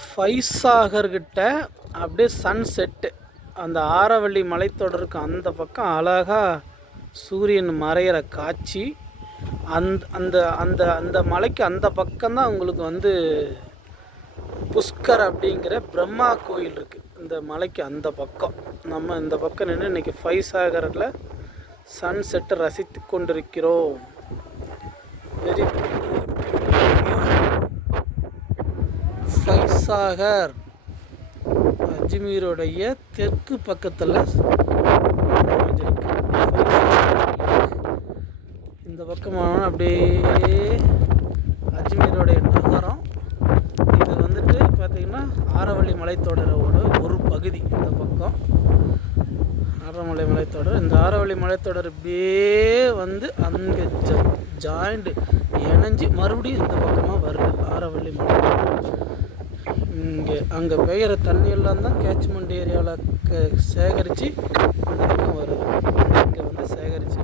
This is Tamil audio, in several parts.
ஃபைசாகர்கிட்ட அப்படியே சன்செட்டு அந்த ஆரவள்ளி மலைத்தொடருக்கு அந்த பக்கம் அழகாக சூரியன் மறையிற காட்சி. அந்த அந்த அந்த அந்த மலைக்கு அந்த பக்கம்தான் உங்களுக்கு வந்து புஷ்கர் அப்படிங்கிற பிரம்மா கோயில் இருக்குது. இந்த மலைக்கு அந்த பக்கம் நம்ம இந்த பக்கம் நின்று இன்றைக்கி ஃபைசாகரில் சன்செட்டை ரசித்து கொண்டிருக்கிறோம். வெரி ஃபைசாகர் அஜ்மீருடைய தெற்கு பக்கத்தில் அமைஞ்சிருக்கு. இந்த பக்கமான அப்படியே அஜ்மீருடைய நகரம். இது வந்துட்டு பார்த்திங்கன்னா ஆரவள்ளி மலைத்தொடரோட ஒரு பகுதி. இந்த பக்கம் ஆரவள்ளி மலைத்தொடர். இந்த ஆரவள்ளி மலைத்தொடர் இப்படியே வந்து அங்கே ஜாயிண்ட் இணைஞ்சி மறுபடியும் இந்த பக்கமாக வருது ஆரவள்ளி மலை. அங்கே பெய்கிற தண்ணியெல்லாம் தான் கேட்ச்மெண்ட் ஏரியாவில் சேகரித்து இந்த பக்கம் வருது. இங்கே வந்து சேகரிக்க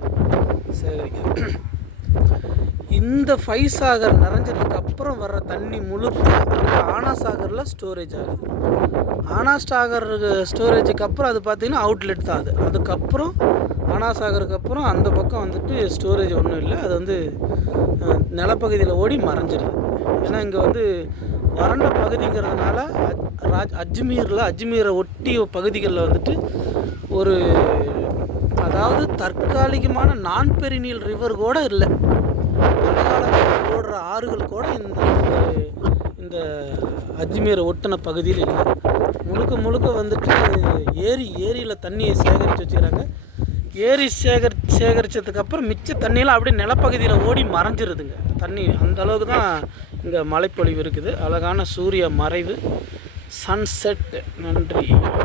இந்த ஃபைசாகர் நிறைஞ்சதுக்கு அப்புறம் வர்ற தண்ணி முழுக்க அங்கே ஆனாசாகரில் ஸ்டோரேஜ் ஆகுது. ஆனாசாகர் ஸ்டோரேஜுக்கு அப்புறம் அது பார்த்திங்கன்னா அவுட்லெட் தான். அதுக்கப்புறம் ஆனாசாகருக்கு அப்புறம் அந்த பக்கம் வந்துட்டு ஸ்டோரேஜ் ஒன்றும் இல்லை. அது வந்து நிலப்பகுதியில் ஓடி மறைஞ்சிடுது. ஏன்னா இங்கே வந்து வறண்ட பகுதிங்கிறதுனால அஜ்மீரை ஒட்டிய பகுதிகளில் வந்துட்டு ஒரு அதாவது தற்காலிகமான நான் பெரினியல் ரிவர் கூட இல்லை. பழங்காலத்தில் ஓடுற ஆறுகள் கூட இந்த அஜ்மீரை ஒட்டின பகுதியில் இல்லை. முழுக்க வந்துட்டு ஏரியில் தண்ணியை சேகரித்து வச்சுக்கிறாங்க. ஏரி சேகரித்ததுக்கப்புறம் மிச்ச தண்ணியெலாம் அப்படியே நிலப்பகுதியில் ஓடி மறைஞ்சிருதுங்க. தண்ணி அந்த அளவுக்கு தான் இங்கே மழைப்பொழிவு இருக்குது. அழகான சூரிய மறைவு, சன்செட். நன்றி.